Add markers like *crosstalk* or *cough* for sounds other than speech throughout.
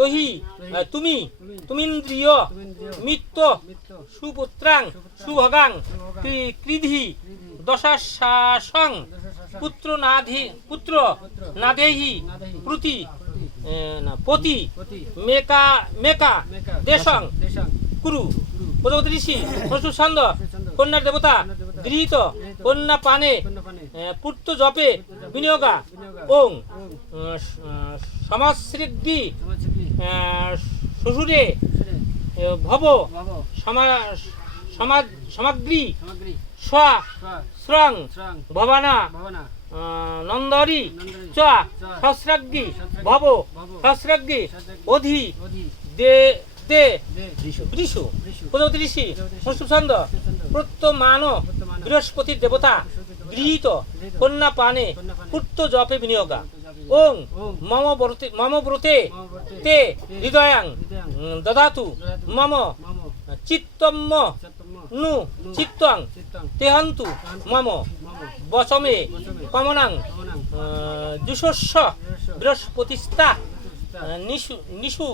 তহি তুমি তুমিন্দ্রিয় মিত্ত মিত্র সুপুত্রাং সুভগাং। কৃ- কৃধি দশাশাসং পুত্র নাধি পুত্র নাদেহি প্রতি পতি মেকা মেকা দেশং কুরু। প্রজাপতি ঋষি পরশু ছন্দ। কন্যার দেবতা গৃহীত। কন্যা পানে পুত্র জপে বিনিয়োগা। ওং। ওম আহ, স- আহ, সমাশ্রিদ্ধি সমাজসেবী আহ, শ্বশুরে ভব ভব। সমা- সমাজ সামগ্রী শ্রং ভবানা নন্দরি চ ভব সহস্রাগ্নি, অধি দে দে। বৃষু। প্রজাপতি ঋষি প্রত্যমান বৃহস্পতির দেবতা গৃহীত কন্যা পানে পুত্র জপে বিনিয়োগা। ওং মম ব্রতে মম ব্রতে তে হৃদয়াং দদাতু মম। মম। চিত্তম্ম নু চিত্তং। তেহন্তু মম। বচমে বচমে। কমনাং যুষস্ব বৃহস্পতিস্তা। নিশু নিশু।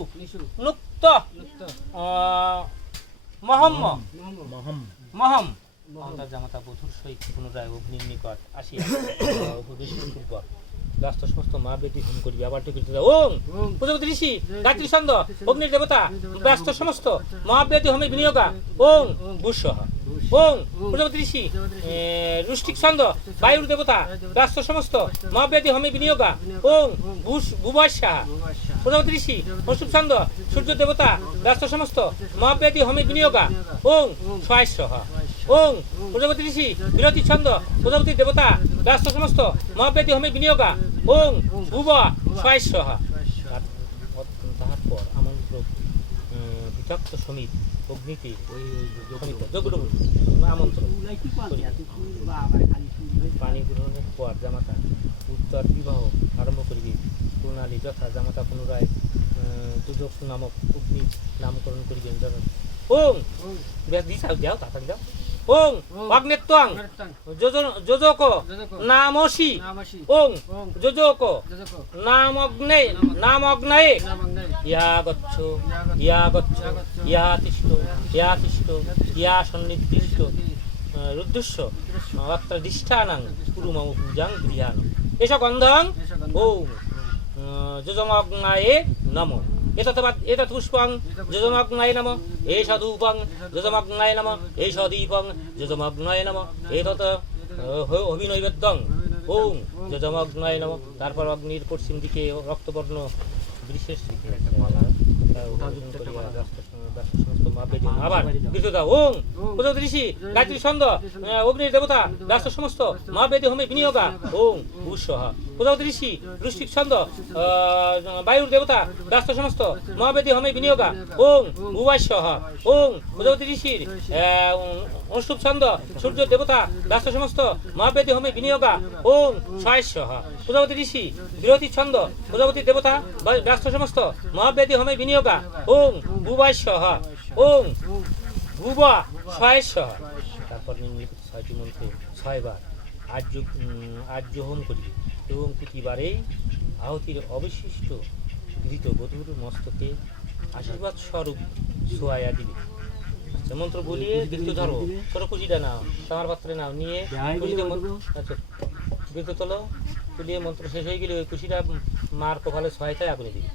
নুক্ত। মহম্ম। মহম মহম। জামাতা বধুর সহিত পুনরায় অগ্নির নিকট আসিয়া *coughs* উপদেশপূর্বক ব্যস্ত সমস্ত মা বেটি হোম করিবে আবার টিকিট ওং ওং প্রজাপতি ঋষি গায়ত্রী ছন্দ অগ্নির দেবতা ব্যস্ত সমস্ত ব্যস্ত- মহাব্যাধি হোমে বিনিয়োগা। ওং ওং। বুসহ বুস। ওং ওং। প্রজাপতি ঋষি রুষ্টিক ছন্দ বায়ুর দেবতা ব্যস্ত সমস্ত মহাব্যাধি হোমে বিনিয়োগা। বিনিয়োগা। ওং ওং। ভূষ ভূবর্ষা। প্রজাপতি ঋষি অশুভ ছন্দ সূর্য দেবতা ব্যস্ত সমস্ত মহাব্যাধি হোমে বিনিয়োগা। ওং সহাস্যহ ওং প্রজাপতি ঋষি বিরতি ছন্দ প্রজাপতি দেবতা ব্যস্ত সমস্ত মহাব্যাধি হোমে বিনিয়োগা। ভুব পানি গ্রহণের পর জামাতা উত্তর বিবাহ আরম্ভ করিবে। প্রণালী যথা জামাতা পুনরায় আহ, নামক অগ্নি নামকরণ করিবেন। ওং দিশাও যাও তাড়াতাড়ি যাও। ওং ওং। অগ্নেত্বং যোজক। নামসি। ওং ওং। যোজক। নামগ্নে নামগ্নয়ে। নামগ্নয় ইয়া গচ্ছ ইয়া গচ্ছ ইয়া তিষ্ঠ ইয়া তিষ্ঠ ইয়া সন্নির্দিষ্ট রুদ্রস্য। অত্র দিষ্ঠানাং কুরুমম পূজাং গৃহান এষ গন্ধং আহ, যজমগ্নায়ে নম। এতৎ বাদ- এতৎ পুষ্পং যজমগ্নায় নম এষ ধূপং যজমগ্নায় নম এষ দীপং যজমগ্নায় নম এতৎ আহ, হ- অভিনৈবেদ্যং ওম যজমগ্নায় নম তারপর অগ্নির পশ্চিম দিকে রক্তবর্ণ বিশেষ আবার বিদ্যুতা ওং প্রজাপতি ঋষি গায়ত্রী ছন্দ অগ্নির দেবতা ব্যস্ত সমস্ত মহাবেদী হোমে বিনিয়োগা। ওং উৎসহ প্রজাপতি ঋষি বৃষ্টিক ছন্দ বায়ুর দেবতা ব্যস্ত সমস্ত, মহাবেদী হোমে বিনিয়োগা, ওং, ভুবাস্যহ, ওং প্রজাপতি ঋষির অনুষ্ঠুপ ছন্দ, সূর্য দেবতা ব্যস্ত সমস্ত, মহাবেদী হোমে বিনিয়োগা, ওং সহাস্যহ প্রজাপতি ঋষি বিরতি ছন্দ প্রজাপতি দেবতা ব্যস্ত সমস্ত, মহাবেদী হোমে বিনিয়োগা, ওং, ভুবাস্যহ, ওং, ভুবা সহাস্যহ তারপর নিম্নলিখিত ছয়টি মন্ত্রে ছয়বার আর্য আর্য হোম করিবে। এবং প্রতিবারেই আহতির অবশিষ্ট ঘৃত বধূর মস্তকে আশীর্বাদ স্বরূপ ছোঁয়া দিবে আচ্ছা মন্ত্র বলিয়ে ঘৃত ধরো। ছোট কুচিটা নাও তামার পাত্রে নাও, নিয়ে আচ্ছা ঘৃত তোলো, তুলিয়ে মন্ত্র শেষ হয়ে গেলে ওই কুচিটা মার কপালে সহায়তায় আগুনে দিবে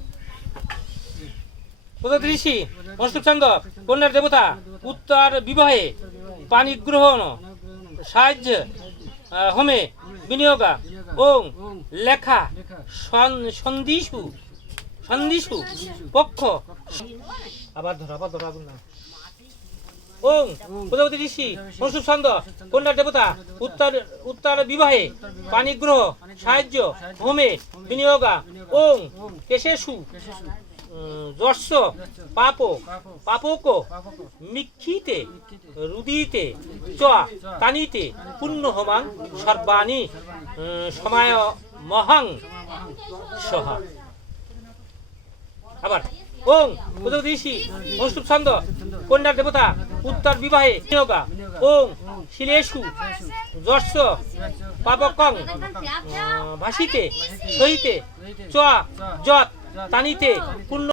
প্রদত্ত ঋষি অনুষ্ঠুপ চন্দ্র কন্যার দেবতা, উত্তর বিবাহে পানি গ্রহণ সাহায্য হোমে বিনিয়োগা। ওং লেখা। লেখা। সন- সন্ধিসু সন্ধিসু পক্ষ। আবার ধরো আবার ধরো না ওং প্রজাপতি ঋষি অনুষ্ঠুপ ছন্দ কন্যার দেবতা উত্তর উত্তর বিবাহে পানি গ্রহ সাহায্য হোমে বিনিয়োগা। ওং উম, যশ পাপ পাপ পাপক? পাপক। মিক্ষিতে রুদিতে? চ তানিতে পুণ্য হমাং সর্বাণি? সময় মহাং সহ আবার ওং প্রজাপতি ঋষি ছন্দ কন্যার দেবতা উত্তর বিবাহে নিয়োগা ওং শিলেষু যশ পাপকং ভাসিতে সহিতে চ যত তানিতে পুণ্য